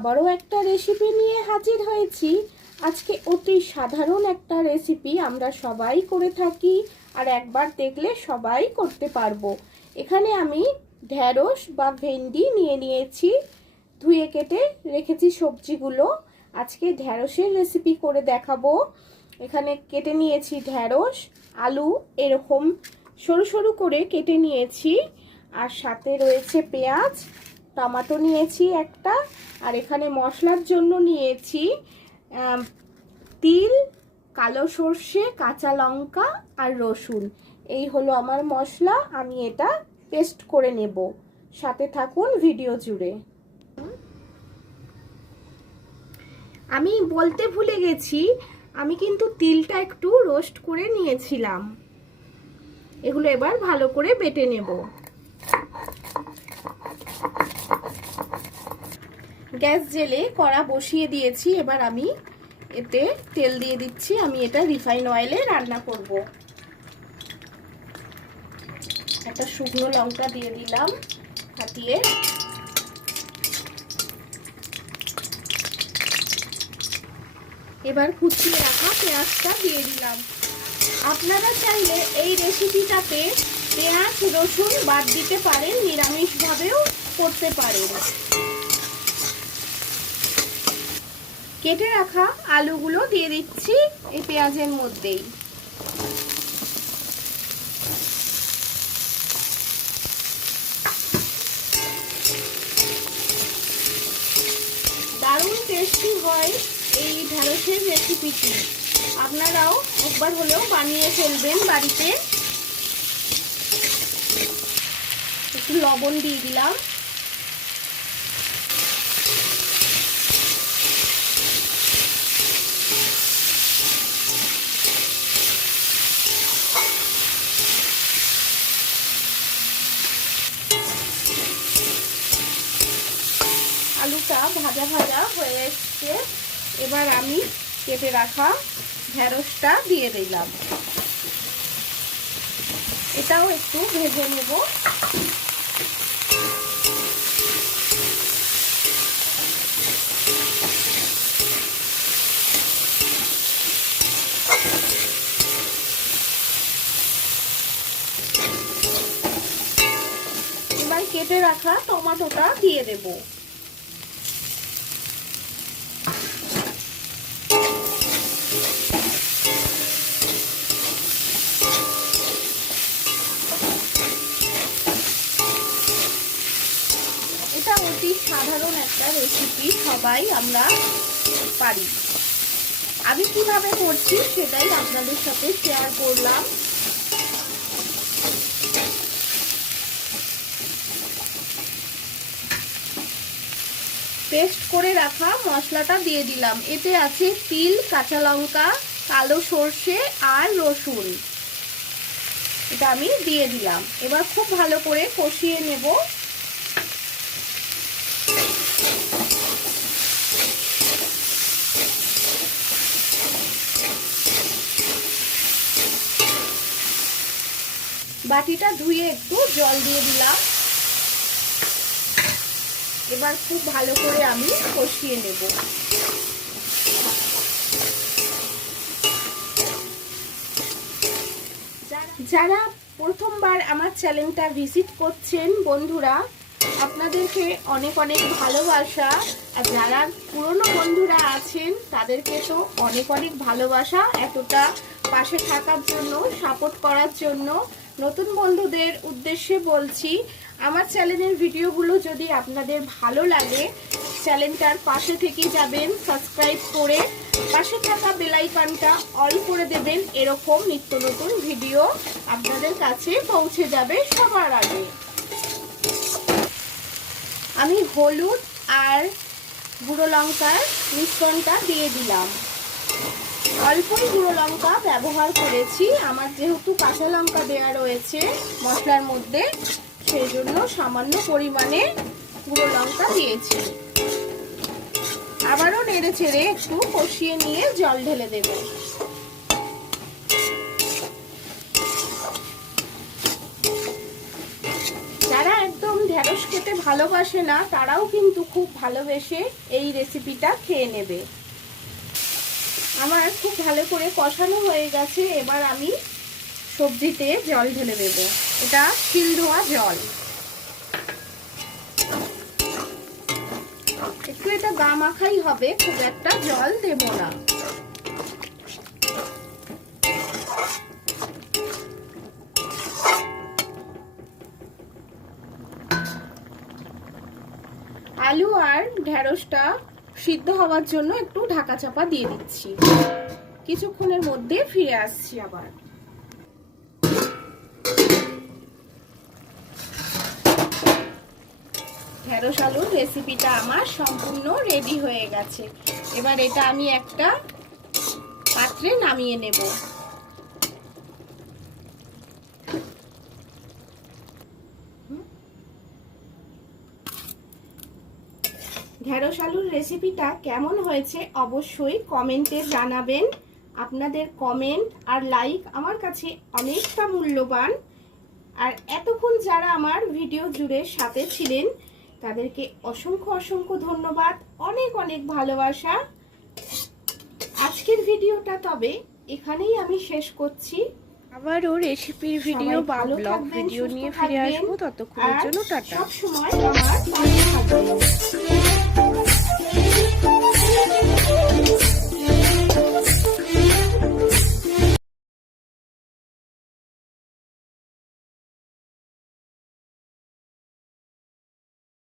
আবারও একটা রেসিপি নিয়ে হাজির হয়েছি। আজকে অতি সাধারণ একটা রেসিপি আমরা সবাই করে থাকি, আর একবার দেখলে সবাই করতে পারবো। এখানে আমি ঢেঁড়স বা ভেন্ডি নিয়ে নিয়েছি, ধুয়ে কেটে রেখেছি সবজিগুলো। আজকে ঢেঁড়সের রেসিপি করে দেখাবো। এখানে কেটে নিয়েছি ঢেঁড়স, আলু এরকম সরু সরু করে কেটে নিয়েছি, আর সাথে রয়েছে পেঁয়াজ, টমেটো নিয়েছি একটা, আর এখানে মশলার জন্য নিয়েছি তিল, কালো সর্ষে, কাঁচা লঙ্কা আর রসুন। এই হলো আমার মশলা, আমি এটা পেস্ট করে নেব। সাথে থাকুন ভিডিও জুড়ে। আমি বলতে ভুলে গেছি, আমি কিন্তু তিলটা একটু রোস্ট করে নিয়েছিলাম। এগুলো এবার ভালো করে বেটে নেব। গ্যাস জেলে কড়া বসিয়ে দিয়েছি, এবার আমি এতে তেল দিয়ে দিচ্ছি। আমি এটা রিফাইন অয়েলে রান্না করব। একটা শুকনো লঙ্কা দিয়ে দিলাম ফাটিয়ে। এবার কুচিয়ে রাখা পেঁয়াজটা দিয়ে দিলাম। আপনারা চাইলে এই রেসিপিটাতে পেঁয়াজ রসুন বাদ দিতে পারেন, নিরামিষভাবেও করতে পারেন। কেটে রাখা আলুগুলো দিয়ে দিচ্ছি এই পেঁয়াজের মধ্যেই। দারুণ টেস্টি হয় এই ঢেঁড়সের রেসিপিটি। আপনারাও একবার হলেও বানিয়ে ফেলবেন বাড়িতে। একটু লবণ দিয়ে দিলাম। আলুটা ভাজা ভাজা হয়ে এসছে, এবার আমি কেটে রাখা ঢেঁড়সটা দিয়ে দিলাম। এটাও একটু ভেজে নেব। এবার কেটে রাখা টমেটোটা দিয়ে দেব। এটা অতি সাধারণ একটা রেসিপি, সবাই আমরা পারি। আমি কিভাবে করছি সেটাই আপনাদের সাথে শেয়ার করলাম। পেস্ট করে রাখা মশলাটা দিয়ে দিলাম। এতে আছে তিল, কাঁচা লঙ্কা, কালো সর্ষে আর রসুন। এটা আমি দিয়ে দিলাম। এবার খুব ভালো করে কষিয়ে নেব। বাটিটা ধুয়ে একটু জল দিয়ে দিলাম। এবার খুব ভালো করে আমি কষিয়ে নেব। যারা প্রথমবার আমার চ্যানেলটা ভিজিট করছেন বন্ধুরা, আপনাদেরকে অনেক অনেক ভালোবাসা। আর যারা পুরনো বন্ধুরা আছেন তাদেরকে তো অনেক অনেক ভালোবাসা, এতটা পাশে থাকার জন্য, সাপোর্ট করার জন্য। নতুন বন্ধুদের উদ্দেশ্যে বলছি, আমার চ্যানেলের ভিডিওগুলো যদি আপনাদের ভালো লাগে, চ্যানেলটার পাশে থেকে যাবেন সাবস্ক্রাইব করে, পাশে থাকা বেল আইকনটা অল করে দেবেন। এরকম নিত্য নতুন ভিডিও আপনাদের কাছে পৌঁছে যাবে সবার আগে। আমি হলুদ আর গুঁড়ো লঙ্কার মিশ্রণটা দিয়ে দিলাম। অল্পই গুঁড়ো লঙ্কা ব্যবহার করেছি, আমার যেহেতু কাঁচা লঙ্কা দেওয়া রয়েছে মশলার মধ্যে, সেই জন্য সামান্য পরিমাণে গুঁড়ো লঙ্কা দিয়েছি। আবারও নেড়ে চেড়ে একটু কষিয়ে নিয়ে জল ঢেলে দেব। যারা একদম ঢেঁড়স খেতে ভালোবাসে না তারাও কিন্তু খুব ভালোবেসে এই রেসিপিটা খেয়ে নেবে। আমার খুব ভালো করে কষানো হয়ে গেছে। এবার আমি সবজিতে জল ঢেলে দেব। এটা শিল ধোয়া জল। একটু এটা গা মাখাই হবে, খুব একটা জল দেব না। আলু আর ঢেঁড়সটা সিদ্ধ হওয়ার জন্য একটু ঢাকা চাপা দিয়ে দিচ্ছি। কিছুক্ষণের মধ্যে ফিরে আসছি আবার। ঢেঁড়স আলুর রেসিপিটা আমার সম্পূর্ণ রেডি হয়ে গেছে। এবার এটা আমি একটা পাত্রে নামিয়ে নেব। ঢেঁড়স আলুর রেসিপিটা কেমন হয়েছে অবশ্যই কমেন্টে জানাবেন। আপনাদের কমেন্ট আর লাইক আমার কাছে অনেকটা মূল্যবান। আর এতক্ষণ যারা আমার ভিডিও জুড়ে সাথে ছিলেন তাদেরকে অসংখ্য অসংখ্য ধন্যবাদ, অনেক অনেক ভালোবাসা। আজকের ভিডিওটা তবে এখানেই আমি শেষ করছি। আবারও রেসিপির ভিডিও বা ব্লগ ভিডিও নিয়ে ফিরে আসবো। ততক্ষণের জন্য টাটা। সব সময় আমার পাশে থাকবেন।